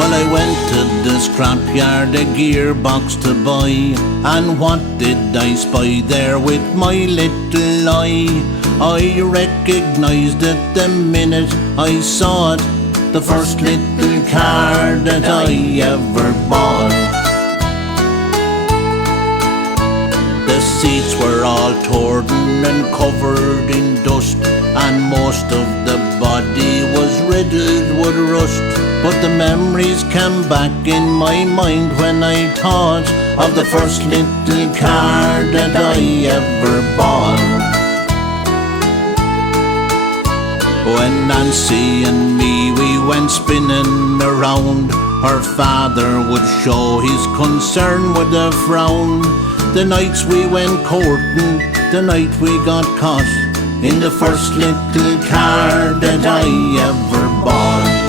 Well, I went to the scrapyard a gearbox to buy, and what did I spy there with my little eye? I recognised it the minute I saw it, the first little car that I ever bought. The seats were all torn and covered in dust, and most of the body was riddled with rust. But the memories came back in my mind when I thought of the first little car that I ever bought. When Nancy and me, we went spinning around, her father would show his concern with a frown. The nights we went courting, the night we got caught in the first little car that I ever bought.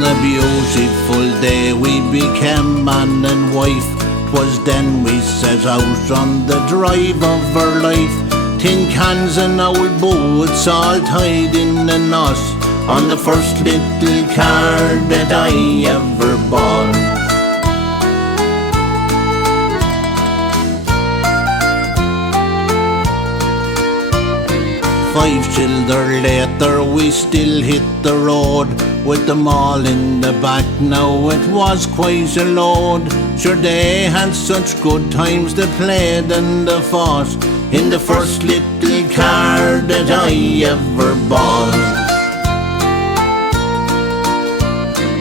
The beautiful day we became man and wife, 'twas then we set out on the drive of our life. Tin cans and old boots all tied in a knot on the first little car that I ever bought. Five children later we still hit the road, with them all in the back now it was quite a load. Sure they had such good times, they played and they fought in the first little car that I ever bought.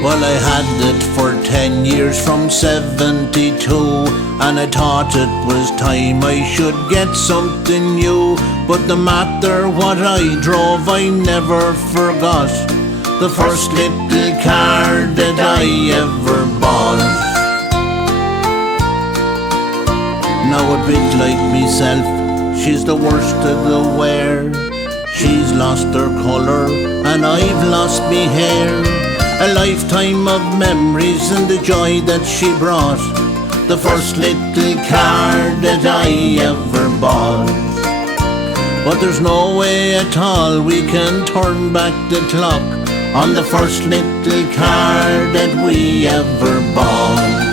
Well, I had it for 10 years from 72, and I thought it was time I should get something new. But no matter what I drove, I never forgot the first little car that I ever bought. Now a bit like myself, she's the worst of the wear. She's lost her colour and I've lost me hair. A lifetime of memories and the joy that she brought, the first little car that I ever bought. But there's no way at all we can turn back the clock on the first little car that we ever bought.